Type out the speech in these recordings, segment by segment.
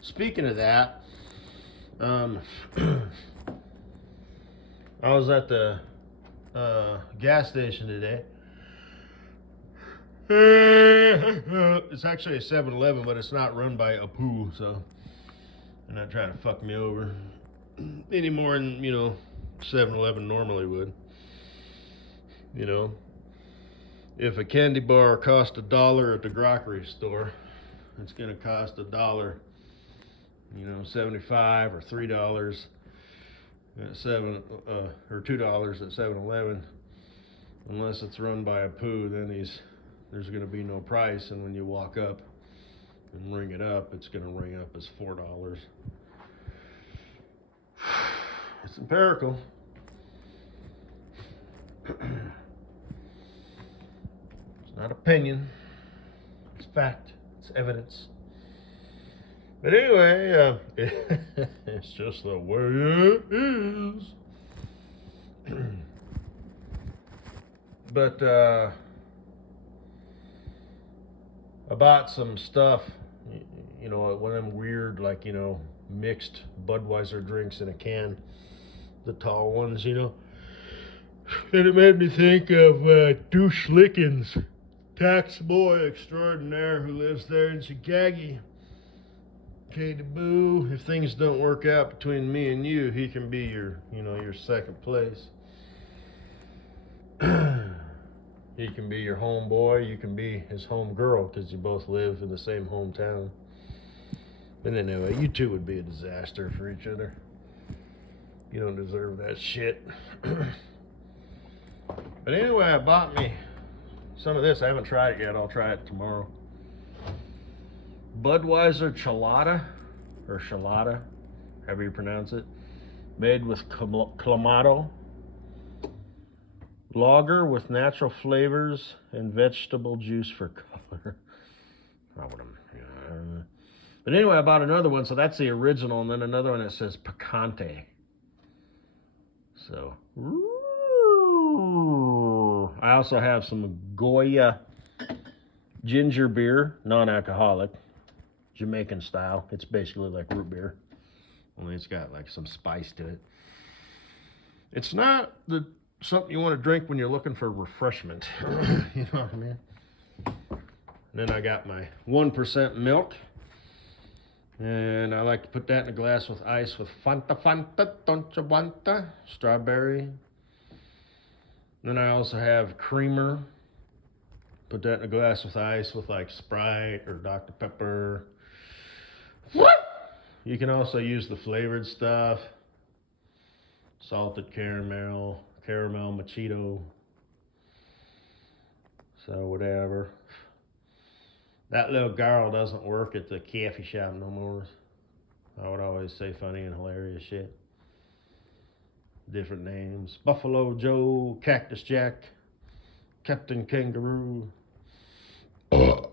Speaking of that, I was at the gas station today. It's actually a 7-Eleven, but it's not run by a poo, so they're not trying to fuck me over any more than 7-Eleven normally would. If a candy bar cost $1 at the grocery store, it's gonna cost $1, 75 or $3 at or $2 at 7-Eleven. Unless it's run by a poo, then there's gonna be no price, and when you walk up and ring it up, it's gonna ring up as $4. It's empirical. It's not opinion. It's fact. It's evidence. But anyway, it's just the way it is. But I bought some stuff, one of them weird, mixed Budweiser drinks in a can, the tall ones, And it made me think of Douche Lickens, tax boy extraordinaire who lives there in Chicago. Katie Boo, if things don't work out between me and you, he can be your second place. He can be your homeboy, you can be his home girl, because you both live in the same hometown. But anyway, you two would be a disaster for each other. You don't deserve that shit. But anyway, I bought me some of this. I haven't tried it yet. I'll try it tomorrow. Budweiser Chelada, or Chelada, however you pronounce it. Made with Clamato. Lager with natural flavors and vegetable juice for color. But anyway, I bought another one, so that's the original, and then another one that says Picante. So, ooh. I also have some Goya ginger beer, non-alcoholic, Jamaican style. It's basically like root beer, only it's got like some spice to it. It's not something you want to drink when you're looking for refreshment. You know what I mean? And then I got my 1% milk. And I like to put that in a glass with ice with Fanta, don't you wanta? Strawberry. Then I also have creamer. Put that in a glass with ice with like Sprite or Dr. Pepper. You can also use the flavored stuff. Salted caramel mojito. So whatever. That little girl doesn't work at the coffee shop no more. I would always say funny and hilarious shit. Different names. Buffalo Joe, Cactus Jack, Captain Kangaroo. I'd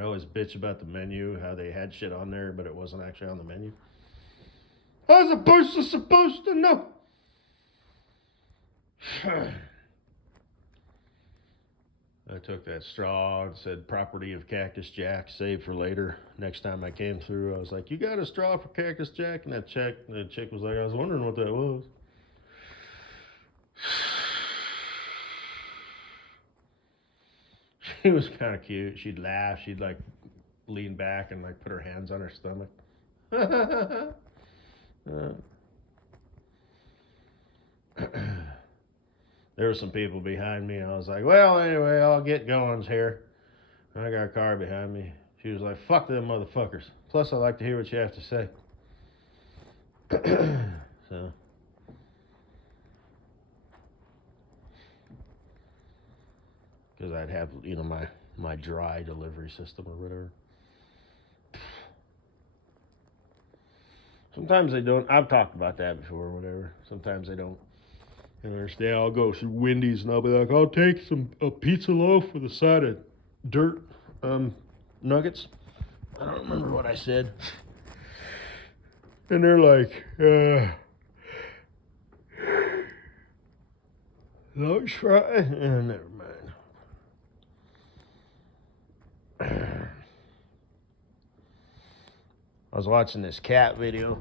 always bitch about the menu, how they had shit on there, but it wasn't actually on the menu. How's a person supposed to know? I took that straw and said property of Cactus Jack, save for later. Next time I came through, I was like, you got a straw for Cactus Jack? And the chick was like, I was wondering what that was. She was kind of cute. She'd laugh. She'd like lean back and like put her hands on her stomach. There were some people behind me. I was like, well, anyway, I'll get going here. I got a car behind me. She was like, fuck them motherfuckers. Plus, I like to hear what you have to say. So. Because I'd have, my dry delivery system or whatever. Sometimes they don't. I've talked about that before or whatever. Sometimes they don't. You understand? I'll go through Wendy's and I'll be like, I'll take a pizza loaf with a side of dirt nuggets. I don't remember what I said. And they're like, Don't try. Never mind. I was watching this cat video.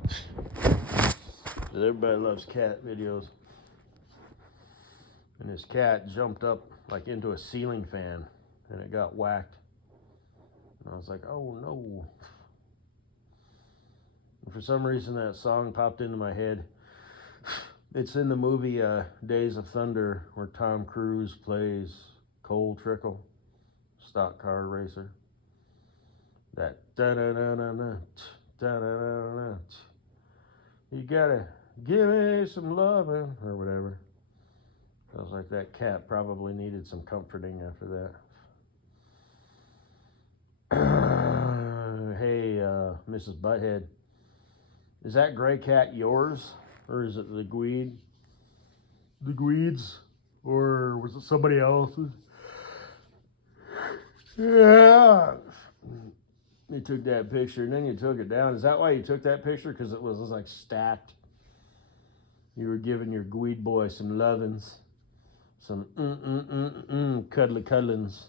Everybody loves cat videos. And this cat jumped up like into a ceiling fan and it got whacked. And I was like, oh no. And for some reason that song popped into my head. It's in the movie Days of Thunder where Tom Cruise plays Cole Trickle, stock car racer. That da-da-da-da-da, da-da-da-da-da. You gotta give me some loving or whatever. I was like, that cat probably needed some comforting after that. Hey, Mrs. Butthead, is that gray cat yours? Or is it the Gweed? The Gweeds? Or was it somebody else's? Yeah. You took that picture and then you took it down. Is that why you took that picture? Because it was like stacked. You were giving your Gweed boy some lovins. Some cuddly cuddlings.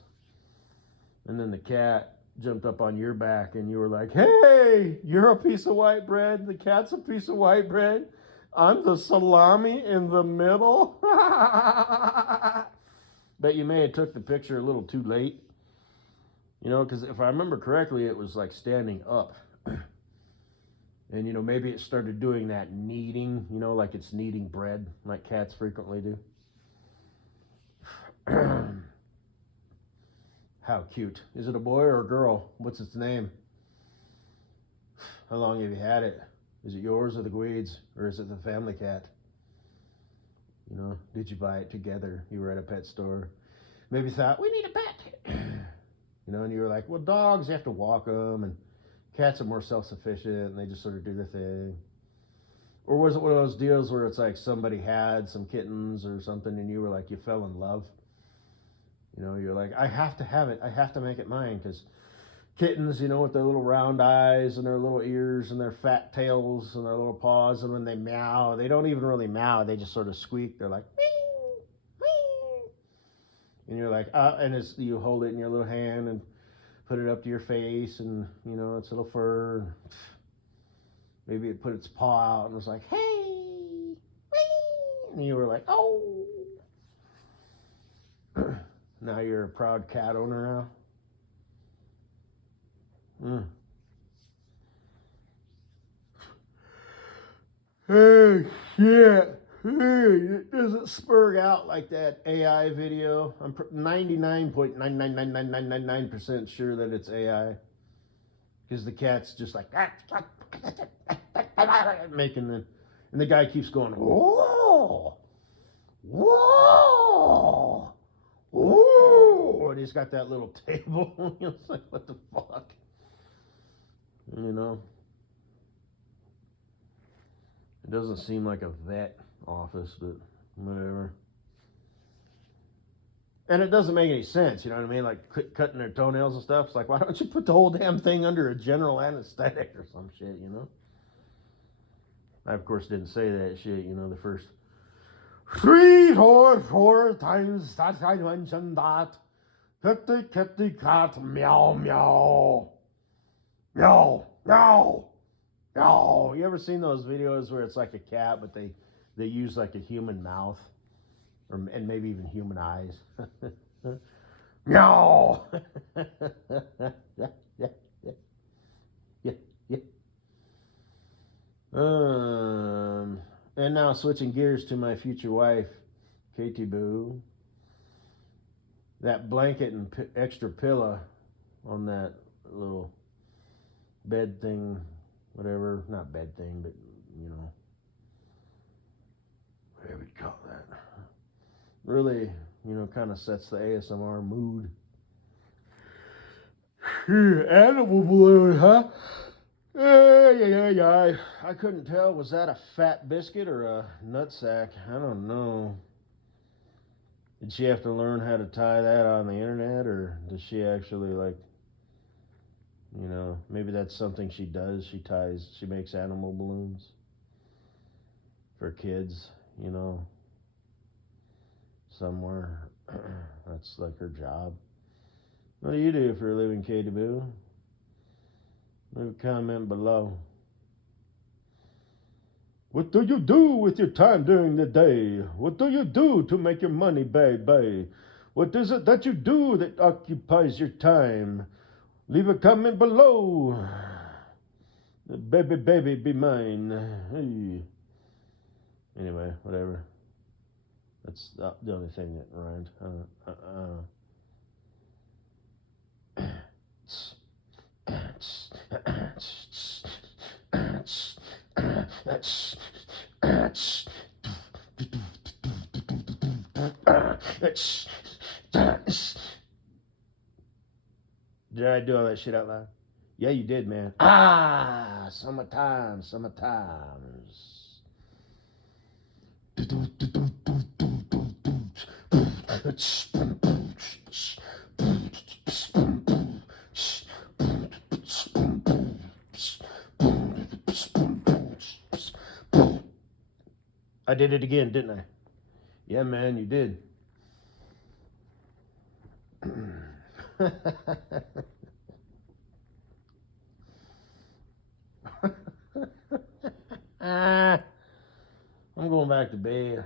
And then the cat jumped up on your back and you were like, hey, you're a piece of white bread. The cat's a piece of white bread. I'm the salami in the middle. But you may have took the picture a little too late. You know, because if I remember correctly, it was like standing up. And, you know, maybe it started doing that kneading, you know, like it's kneading bread, like cats frequently do. How cute. Is it a boy or a girl? What's its name? How long have you had it? Is it yours or the Gweed's? Or is it the family cat? You know, did you buy it together? You were at a pet store. Maybe thought, we need a pet. You know, and you were like, well, dogs, you have to walk them. And cats are more self-sufficient. And they just sort of do their thing. Or was it one of those deals where it's like somebody had some kittens or something and you were like, you fell in love? You know, you're like, I have to have it. I have to make it mine because kittens, you know, with their little round eyes and their little ears and their fat tails and their little paws, and when they meow, they don't even really meow. They just sort of squeak. They're like, wee, wee. And you're like, and it's, you hold it in your little hand and put it up to your face, and, you know, its little fur. Maybe it put its paw out and was like, hey, wee. And you were like, oh. Now you're a proud cat owner now? Hey, shit. Hey, it doesn't spurg out like that AI video. I'm 99.9999999% sure that it's AI. Because the cat's just like, making the, and the guy keeps going, whoa, whoa, whoa. And he's got that little table. It's like, what the fuck? You know? It doesn't seem like a vet office, but whatever. And it doesn't make any sense, you know what I mean? Like cutting their toenails and stuff. It's like, why don't you put the whole damn thing under a general anesthetic or some shit, you know? I, of course, didn't say that shit, you know, the first 3 or 4 times that I mentioned that. Kitty, kitty, cat, meow, meow. Meow, meow. Oh, you ever seen those videos where it's like a cat, but they use like a human mouth, and maybe even human eyes? Meow. Yeah. And now switching gears to my future wife, Katie Boo. That blanket and extra pillow on that little bed thing. Whatever, not bed thing, but, you know, whatever you call that. Really, you know, kind of sets the ASMR mood. Animal balloon, huh? Yeah. I couldn't tell, was that a fat biscuit or a nutsack? I don't know. Did she have to learn how to tie that on the internet, or does she actually, like, you know, maybe that's something she does. She makes animal balloons for kids, you know. somewhere. That's like her job. What do you do for a living, Katie Boo? Leave a comment below. What do you do with your time during the day? What do you do to make your money, baby? What is it that you do that occupies your time? Leave a comment below. Baby, baby, be mine. Hey. Anyway, whatever. That's the only thing that rhymed. Did I do all that shit out loud? Yeah, you did, man. Ah, summertime, summertimes. I did it again, didn't I? Yeah, man, you did. I'm going back to bed.